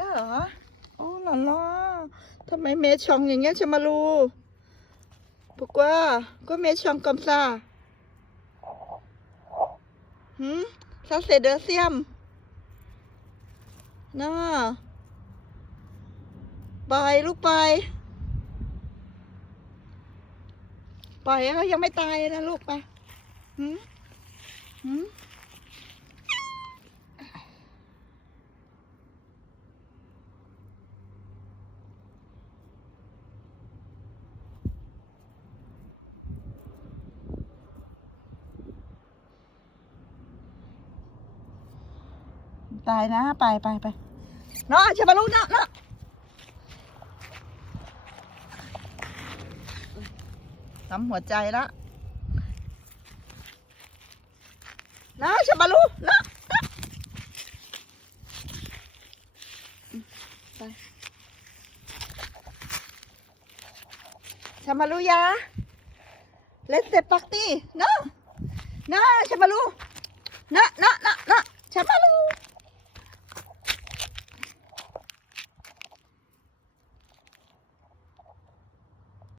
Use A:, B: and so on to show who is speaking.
A: อะเหรออ๋อหล่อล่อทำไมเมช่องอย่างเงี้ยชมาลูบอกว่าก็เมช่องกอมซาหืมซาเซเดอเซียมน่าไปลูกไปไปล่อยเขายังไม่ตายนะลูกไปหืมหืม ตายนะไปไปไปเนาะจะมาลูกเนาะเนาะทำหัวใจละนะจะมาลูนะเนาะไปจะมาลูยา Let's say party เนะนะจะมาลูนะนะนะนะจะมาลู